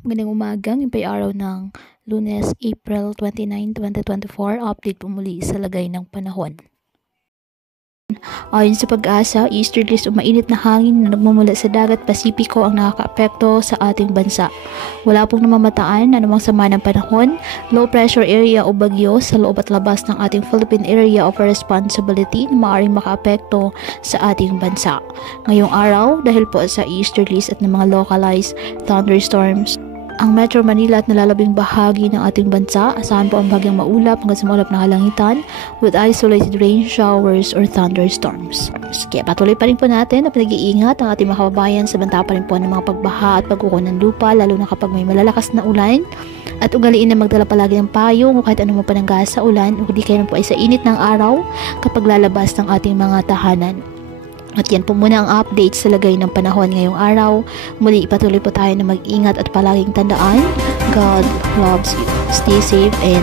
Magandang umaga, yung araw ng Lunes, April 29, 2024. Update po muli sa lagay ng panahon. Ayon sa Pag-asa, easterlies o mainit na hangin na nagmumula sa dagat Pasipiko ang nakakaapekto sa ating bansa. Wala pong namamataan na anumang sama ng panahon, low pressure area o bagyo sa loob at labas ng ating Philippine Area of Responsibility na maaaring makaapekto sa ating bansa. Ngayong araw, dahil po sa easterlies at ng mga localized thunderstorms, ang Metro Manila at nalalabing bahagi ng ating bansa, asahan po ang bagyang maulap hanggang sa maulap na kalangitan with isolated rain showers or thunderstorms. Kaya patuloy pa rin po natin na pinag-iingat ang ating mga kababayan sa banta pa rin po ng mga pagbaha at pagkuko ng lupa, lalo na kapag may malalakas na ulan. At ugaliin na magdala palagi ng payong o kahit anong panangga sa ulan o hindi kayo po ay sa init ng araw kapag lalabas ng ating mga tahanan. At yan po muna ang update sa lagay ng panahon ngayong araw. Muli ipatuloy po tayo na mag-ingat at palaging tandaan, God loves you. Stay safe and